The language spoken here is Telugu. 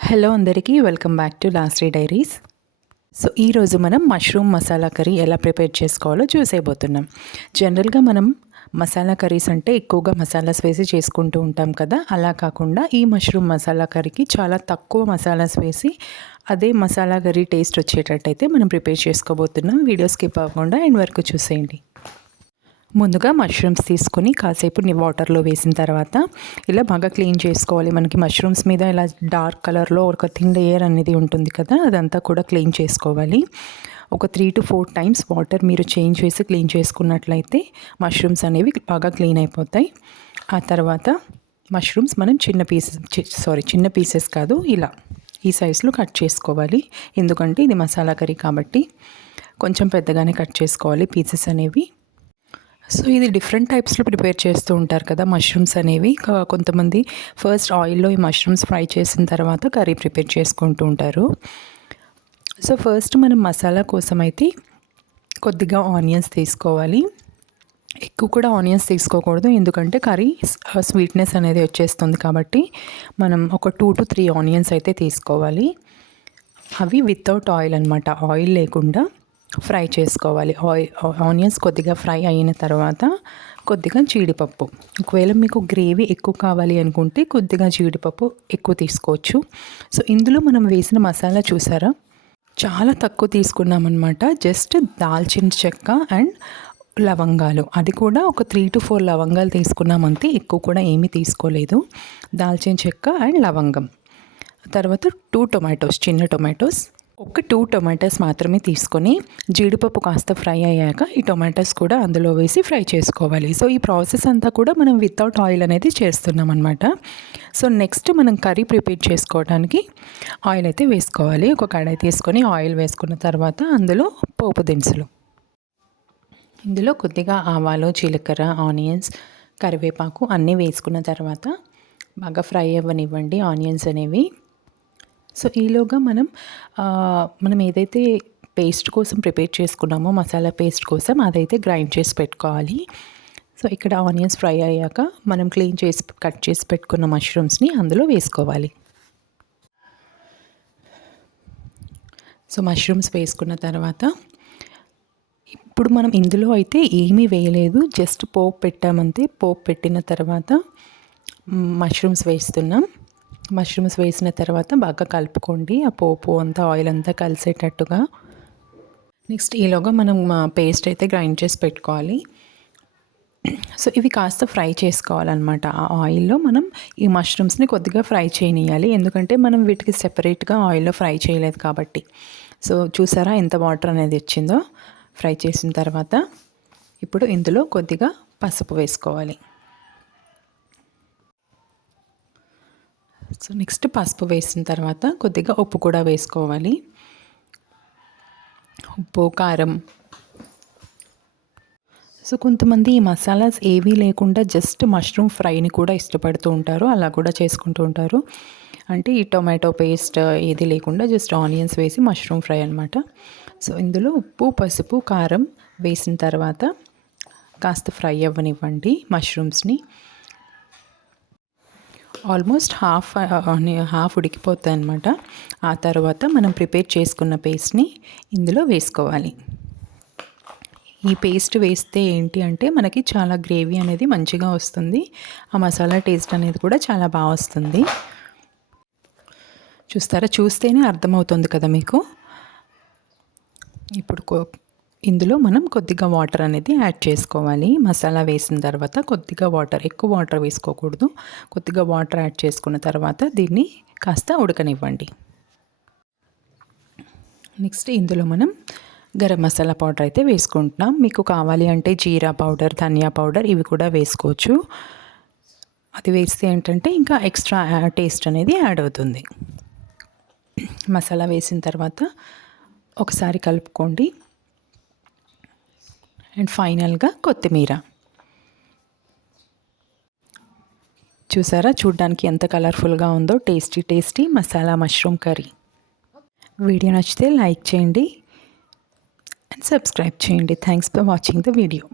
హలో అందరికీ వెల్కమ్ బ్యాక్ టు లాస్ట్రీ డైరీస్. సో ఈరోజు మనం మష్రూమ్ మసాలా కర్రీ ఎలా ప్రిపేర్ చేసుకోవాలో చూసేయబోతున్నాం. జనరల్గా మనం మసాలా కర్రీస్ అంటే ఎక్కువగా మసాలాస్ వేసి చేసుకుంటూ ఉంటాం కదా. అలా కాకుండా ఈ మష్రూమ్ మసాలా కర్రీకి చాలా తక్కువ మసాలాస్ వేసి అదే మసాలా కర్రీ టేస్ట్ వచ్చేటట్టయితే మనం ప్రిపేర్ చేసుకోబోతున్నాం. వీడియో స్కిప్ అవ్వకుండా ఎండ్ వరకు చూసేయండి. ముందుగా మష్రూమ్స్ తీసుకొని కాసేపు వాటర్లో వేసిన తర్వాత ఇలా బాగా క్లీన్ చేసుకోవాలి. మనకి మష్రూమ్స్ మీద ఇలా డార్క్ కలర్లో ఒక థిన్ లేయర్ అనేది ఉంటుంది కదా, అదంతా కూడా క్లీన్ చేసుకోవాలి. ఒక 3 to 4 టైమ్స్ వాటర్ మీరు చేంజ్ చేసి క్లీన్ చేసుకున్నట్లయితే మష్రూమ్స్ అనేవి బాగా క్లీన్ అయిపోతాయి. ఆ తర్వాత మష్రూమ్స్ మనం చిన్న పీసెస్ కాదు, ఇలా ఈ సైజులో కట్ చేసుకోవాలి. ఎందుకంటే ఇది మసాలా కర్రీ కాబట్టి కొంచెం పెద్దగానే కట్ చేసుకోవాలి పీసెస్ అనేవి. సో ఇది డిఫరెంట్ టైప్స్లో ప్రిపేర్ చేస్తూ ఉంటారు కదా మష్రూమ్స్ అనేవి. కొంతమంది ఫస్ట్ ఆయిల్లో ఈ మష్రూమ్స్ ఫ్రై చేసిన తర్వాత కర్రీ ప్రిపేర్ చేసుకుంటూ ఉంటారు. సో ఫస్ట్ మనం మసాలా కోసం అయితే కొద్దిగా ఆనియన్స్ తీసుకోవాలి. ఎక్కువ కూడా ఆనియన్స్ తీసుకోకూడదు, ఎందుకంటే కర్రీ స్వీట్నెస్ అనేది వచ్చేస్తుంది కాబట్టి మనం ఒక 2 to 3 ఆనియన్స్ అయితే తీసుకోవాలి. అవి వితౌట్ ఆయిల్ అనమాట, ఆయిల్ లేకుండా ఫ్రై చేసుకోవాలి. ఆనియన్స్ కొద్దిగా ఫ్రై అయిన తర్వాత కొద్దిగా జీడిపప్పు, ఒకవేళ మీకు గ్రేవీ ఎక్కువ కావాలి అనుకుంటే కొద్దిగా జీడిపప్పు ఎక్కువ తీసుకోవచ్చు. సో ఇందులో మనం వేసిన మసాలా చూసారా, చాలా తక్కువ తీసుకున్నామన్నమాట. జస్ట్ దాల్చిన చెక్క అండ్ లవంగాలు, అది కూడా ఒక 3 to 4 లవంగాలు తీసుకున్నామంతే, ఎక్కువ కూడా ఏమీ తీసుకోలేదు. దాల్చిన చెక్క అండ్ లవంగం, తర్వాత 2 టొమాటోస్, చిన్న టొమాటోస్, ఒక 2 టొమాటోస్ మాత్రమే తీసుకొని జీడిపప్పు కాస్త ఫ్రై అయ్యాక ఈ టొమాటోస్ కూడా అందులో వేసి ఫ్రై చేసుకోవాలి. సో ఈ ప్రాసెస్ అంతా కూడా మనం వితౌట్ ఆయిల్ అనేది చేస్తున్నాం అనమాట. సో నెక్స్ట్ మనం కర్రీ ప్రిపేర్ చేసుకోవడానికి ఆయిల్ అయితే వేసుకోవాలి. ఒక కడాయి తీసుకొని ఆయిల్ వేసుకున్న తర్వాత అందులో పోపు దినుసులు, ఇందులో కొద్దిగా ఆవాలు, జీలకర్ర, ఆనియన్స్, కరివేపాకు అన్నీ వేసుకున్న తర్వాత బాగా ఫ్రై అవ్వనివ్వండి ఆనియన్స్ అనేవి. సో ఈలోగా మనం ఏదైతే పేస్ట్ కోసం ప్రిపేర్ చేసుకున్నామో మసాలా పేస్ట్ కోసం, అదైతే గ్రైండ్ చేసి పెట్టుకోవాలి. సో ఇక్కడ ఆనియన్స్ ఫ్రై అయ్యాక మనం కట్ చేసి పెట్టుకున్న మష్రూమ్స్ని అందులో వేసుకోవాలి. సో మష్రూమ్స్ వేసుకున్న తర్వాత ఇప్పుడు మనం ఇందులో అయితే ఏమీ వేయలేదు, జస్ట్ పోపు పెట్టామంతే. పోపు పెట్టిన తర్వాత మష్రూమ్స్ వేస్తున్నాం. మష్రూమ్స్ వేసిన తర్వాత బాగా కలుపుకోండి, ఆ పోపు అంతా ఆయిల్ అంతా కలిసేటట్టుగా. నెక్స్ట్ ఈలోగా మనం పేస్ట్ అయితే గ్రైండ్ చేసి పెట్టుకోవాలి. సో ఇవి కాస్త ఫ్రై చేసుకోవాలన్నమాట. ఆ ఆయిల్లో మనం ఈ మష్రూమ్స్ని కొద్దిగా ఫ్రై చేయనియాలి, ఎందుకంటే మనం వీటికి సెపరేట్గా ఆయిల్లో ఫ్రై చేయలేదు కాబట్టి. సో చూసారా ఎంత వాటర్ అనేది వచ్చిందో ఫ్రై చేసిన తర్వాత. ఇప్పుడు ఇందులో కొద్దిగా పసుపు వేసుకోవాలి. సో నెక్స్ట్ పసుపు వేసిన తర్వాత కొద్దిగా ఉప్పు కూడా వేసుకోవాలి. ఉప్పు, కారం. సో కొంతమంది ఈ మసాలాస్ ఏవీ లేకుండా జస్ట్ మష్రూమ్ ఫ్రైని కూడా ఇష్టపడుతూ ఉంటారు, అలా కూడా చేసుకుంటూ ఉంటారు. అంటే ఈ టొమాటో పేస్ట్ ఏది లేకుండా జస్ట్ ఆనియన్స్ వేసి మష్రూమ్ ఫ్రై అనమాట. సో ఇందులో ఉప్పు, పసుపు, కారం వేసిన తర్వాత కాస్త ఫ్రై అవ్వనివ్వండి మష్రూమ్స్ని. ఆల్మోస్ట్ హాఫ్ ఉడికిపోతాయి అన్నమాట. ఆ తర్వాత మనం ప్రిపేర్ చేసుకున్న పేస్ట్ని ఇందులో వేసుకోవాలి. ఈ పేస్ట్ వేస్తే ఏంటి అంటే మనకి చాలా గ్రేవీ అనేది మంచిగా వస్తుంది, ఆ మసాలా టేస్ట్ అనేది కూడా చాలా బాగా వస్తుంది. చూస్తేనే అర్థమవుతుంది కదా మీకు. ఇప్పుడు ఇందులో మనం కొద్దిగా వాటర్ అనేది యాడ్ చేసుకోవాలి. మసాలా వేసిన తర్వాత కొద్దిగా వాటర్, ఎక్కువ వాటర్ వేసుకోకూడదు, కొద్దిగా వాటర్ యాడ్ చేసుకున్న తర్వాత దీన్ని కాస్త ఉడకనివ్వండి. నెక్స్ట్ ఇందులో మనం గరం మసాలా పౌడర్ అయితే వేసుకుంటున్నాం. మీకు కావాలి అంటే జీరా పౌడర్, ధనియా పౌడర్ ఇవి కూడా వేసుకోవచ్చు. అది వేస్తే ఏంటంటే ఇంకా ఎక్స్ట్రా టేస్ట్ అనేది యాడ్ అవుతుంది. మసాలా వేసిన తర్వాత ఒకసారి కలుపుకోండి. అండ్ ఫైనల్గా కొత్తిమీర. చూసారా చూడ్డానికి ఎంత కలర్ఫుల్గా ఉందో, tasty masala mushroom curry. Video నచ్చితే లైక్ చేయండి అండ్ సబ్స్క్రైబ్ చేయండి. Thanks for watching the video.